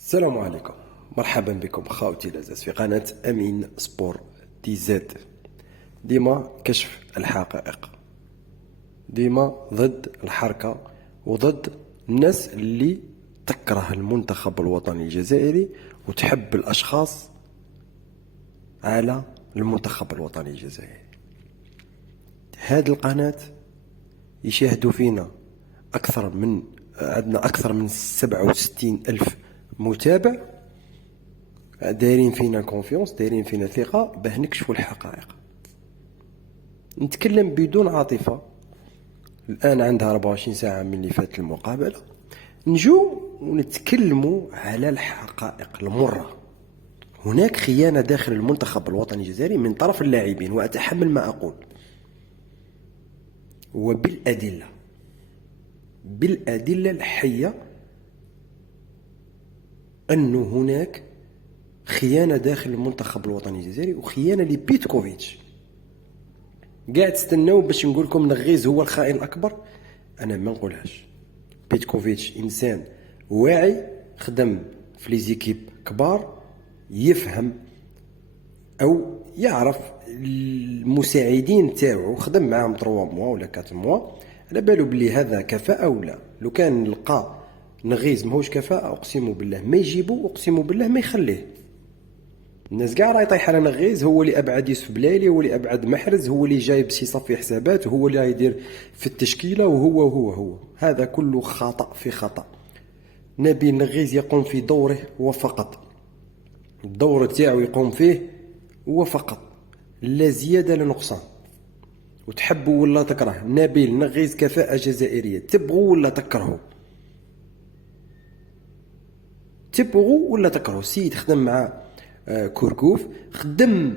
السلام عليكم، مرحبا بكم خاوتي العزاز في قناة أمين سبور دي زد. ديما كشف الحقائق، ديما ضد الحركة وضد الناس اللي تكره المنتخب الوطني الجزائري وتحب الأشخاص على المنتخب الوطني الجزائري. هذه القناة يشاهدوا فينا عندنا أكثر من 67 ألف متابع، دايرين فينا كونفيونس، دايرين فينا ثقة باه نكشفوا الحقائق. نتكلم بدون عاطفة. الآن عندها 24 ساعة من اللي فات المقابلة، نجو ونتكلموا على الحقائق المرة. هناك خيانة داخل المنتخب الوطني الجزائري من طرف اللاعبين، وأتحمل ما أقول وبالأدلة، بالأدلة الحية، أنه هناك خيانة داخل المنتخب الوطني الجزائري وخيانة لبيتكوفيتش. قاعد تستناو باش نقول لكم نغيز هو الخائن الأكبر؟ أنا ما نقولهاش. بيتكوفيتش إنسان واعي، خدم في ليزيكيب كبار، يفهم أو يعرف المساعدين تاعو، خدم معاهم 3 موا ولا 4 موا، على بالو بلي هذا كفاءة ولا. لو كان لقى نغيز ماهوش كفاءة، أقسم بالله ما يجيبو، أقسم بالله ما يخليه. الناس كاع راهي طايحه على نغيز، هو اللي ابعد يوسف بلالي، هو اللي ابعد محرز، هو اللي جايب سي صفي حسابات، وهو اللي يدير في التشكيله، وهو هذا كله خطا في خطا. نبيل نغيز يقوم في دوره هو فقط، الدور تاعو يقوم فيه هو فقط، لا زياده لا نقصان. وتحبوا ولا تكره نبيل نغيز كفاءه جزائريه، تبغوا ولا تكرهوا، تبغوا ولا تكرهوا. السيد خدم مع كوركوف، خدم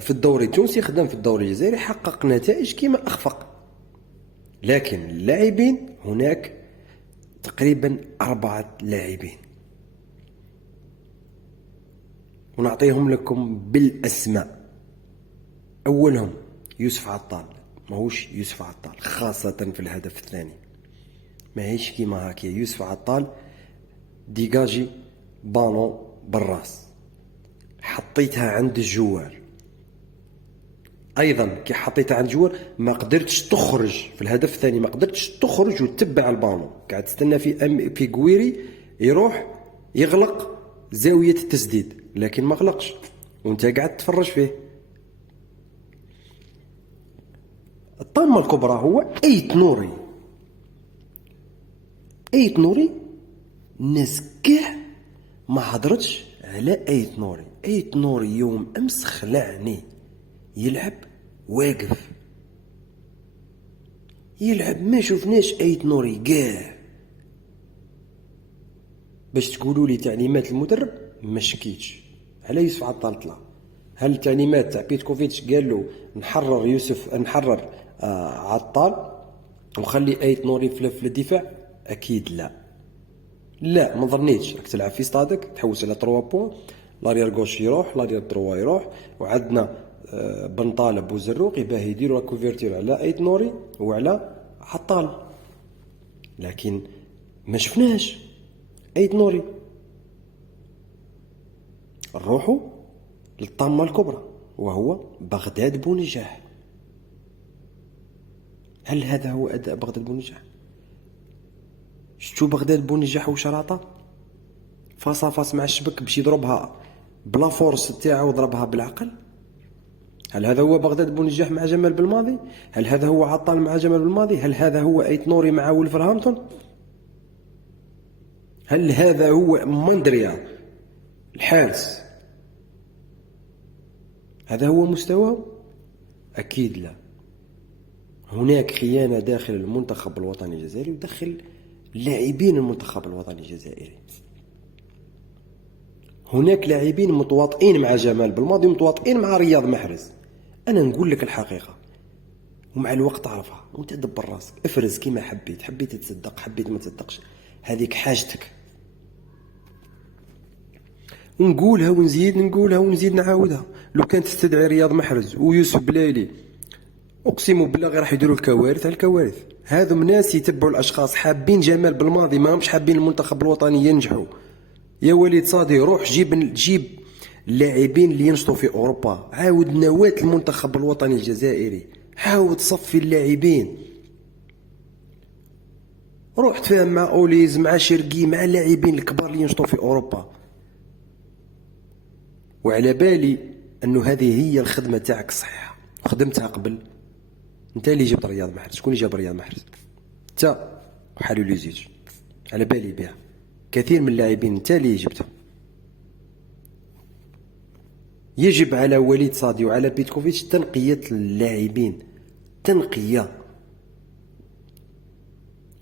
في الدوري التونسي، خدم في الدوري الجزائري، حقق نتائج كما أخفق. لكن اللاعبين هناك تقريبا 4 لاعبين، ونعطيهم لكم بالأسماء. أولهم يوسف عطال، ماهوش يوسف عطال خاصة في الهدف الثاني، ماهيش كيما هاكيا. يوسف عطال ديجاجي بانو بالراس، حطيتها عند الجوار. ايضا كي حطيتها عند الجوار ما قدرتش تخرج في الهدف الثاني، ما قدرتش تخرج وتتبع البانو، قاعد تستنى في قويري يروح يغلق زاوية التسديد، لكن ما غلقش وانت قاعد تتفرج فيه. الطامة الكبرى هو ايت نوري. ايت نوري الناس كاع ما حضرتش على ايت نوري. ايت نوري يوم امس خلعني يلعب واقف، يلعب، ما شفناش ايت نوري كاع. باش تقولوا لي تعليمات المدرب ما شكيتش على يوسف عطال طلع. هل التعليمات تاع بيتكوفيتش قال له نحرر يوسف، نحرر عطال وخلي ايت نوري في الدفاع؟ اكيد لا، ما ظنيتش. راك تلعب في ستادك، تحوس على 3 بوان، لاريير غوش يروح، لاريير دروا يروح، وعندنا بن طالب وزروق باه يديروا كوفيرتير على ايت نوري وعلى عطال، لكن ما شفناش ايت نوري. نروحوا للطامة الكبرى وهو بغداد بونجاح. هل هذا هو اداء بغداد بونجاح؟ شفتوا بغداد بونجاح وشراطه فاس مع الشبك باش يضربها بلا فورس تاعو، ضربها بالعقل؟ هل هذا هو بغداد بونجاح مع جمال بالماضي؟ هل هذا هو عطال مع جمال بالماضي؟ هل هذا هو ايت نوري مع ولفرهامبتون؟ هل هذا هو ماندريا الحارس؟ هذا هو مستواه؟ اكيد لا. هناك خيانة داخل المنتخب الوطني الجزائري وداخل لاعبين المنتخب الوطني الجزائري. هناك لاعبين متواطئين مع جمال بالماضي، متواطئين مع رياض محرز. انا نقول لك الحقيقة، ومع الوقت تعرفها وانت دبر راسك، افرز كيما حبيت، حبيت تصدق، حبيت ما تصدقش، هذيك حاجتك. ونقولها ونزيد نقولها ونزيد نعاودها. لو كانت تستدعي رياض محرز ويوسف بلالي، اقسم بالله غير راح يديروا الكوارث على الكوارث. هذم ناس يتبعوا الاشخاص حابين جمال بالماضي، ما همش حابين المنتخب الوطني ينجحوا. يا وليد صادي روح جيب اللاعبين اللي ينشطوا في اوروبا، عاود نواة المنتخب الوطني الجزائري، عاود صفي اللاعبين، روح تفاهم مع اوليز مع شرقي مع اللاعبين الكبار اللي ينشطوا في اوروبا. وعلى بالي انه هذه هي الخدمه تاعك الصحيحه وخدمتها قبل. انت اللي جبت رياض محرز، شكون اللي جاب رياض محرز؟ انت وحالو لوزيج، على بالي بها. كثير من اللاعبين انت اللي جبتهم. يجب على وليد صادي وعلى بيتكوفيتش تنقية اللاعبين، تنقية.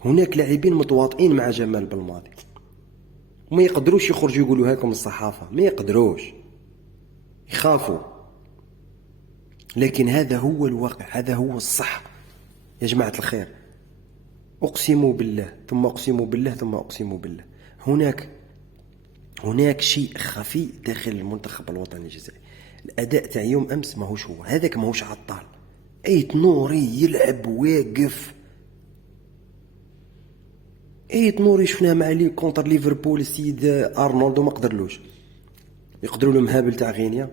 هناك لاعبين متواطئين مع جمال بالماضي وما يقدروش يخرجوا يقولوا هاكم الصحافة، ما يقدروش، يخافوا. لكن هذا هو الواقع، هذا هو الصح يا جماعة الخير. أقسم بالله ثم أقسم بالله ثم أقسم بالله، هناك شيء خفي داخل المنتخب الوطني الجزائري. الأداء تاع يوم أمس ماهوش هو هذاك، ماهوش عطال. أيت نوري يلعب واقف، أيت نوري شفناه مع لي كونتر ليفربول السيد أرنولد وما قدرلوش، يقدروا له مهابل تاع غينيا.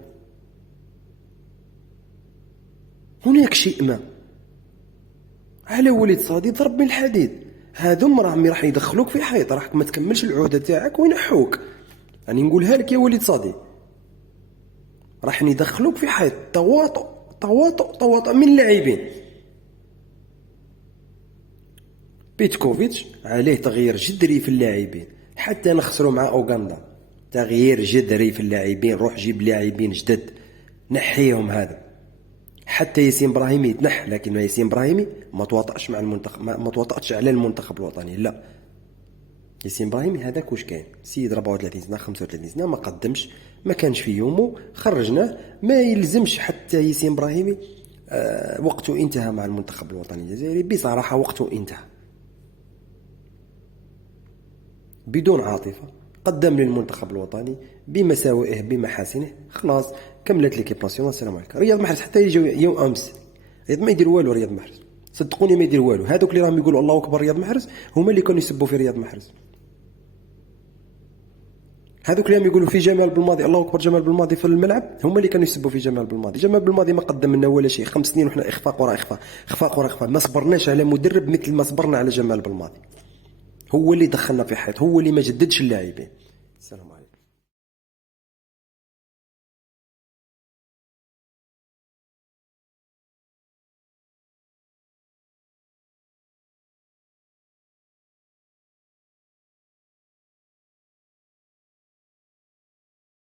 هناك شيء ما على وليد صادي ضرب من الحديد. هذم راح يدخلوك في حيط، راح ما تكملش العهده تاعك وينحوك. يعني نقولها لك يا وليد صادي، راح يدخلوك في حيط. تواطؤ من اللاعبين. بيتكوفيتش عليه تغيير جذري في اللاعبين، حتى نخسروا مع اوغندا. تغيير جذري في اللاعبين، روح جيب لاعبين جدد نحيهم. هذا حتى ياسين ابراهيمي يتنح، لكن ياسين ابراهيمي ما تواطأش مع المنتخب، ما تواطأش على المنتخب الوطني. لا، ياسين ابراهيمي هذاك واش كاين؟ سيد 34 سنه 35 سنه، ما قدمش، ما كانش في يومه، خرجناه. ما يلزمش حتى ياسين ابراهيمي وقته انتهى مع المنتخب الوطني الجزائري، بصراحه وقته انتهى بدون عاطفه. قدم للمنتخب الوطني بمساوئه بمحاسنه، خلاص كملت ليكيب ناسيونال. السلام عليكم. رياض محرز حتى يجي يوم امس ما يدير والو. رياض محرز صدقوني ما يدير والو. هذوك اللي راهم يقولوا الله اكبر رياض محرز هما اللي كانوا يسبوا في رياض محرز. هذوك اللي يقولوا في جمال بالماضي الله اكبر جمال بالماضي في الملعب هما اللي كانوا يسبوا في جمال بالماضي. جمال بالماضي ما قدم لنا ولا شيء، 5 سنين وحنا اخفاق وراء اخفاق، اخفاق وراء اخفاق. ما صبرناش على مدرب مثل ما صبرنا على جمال بالماضي. هو اللي دخلنا في حيط، هو اللي ما جددش اللاعبين.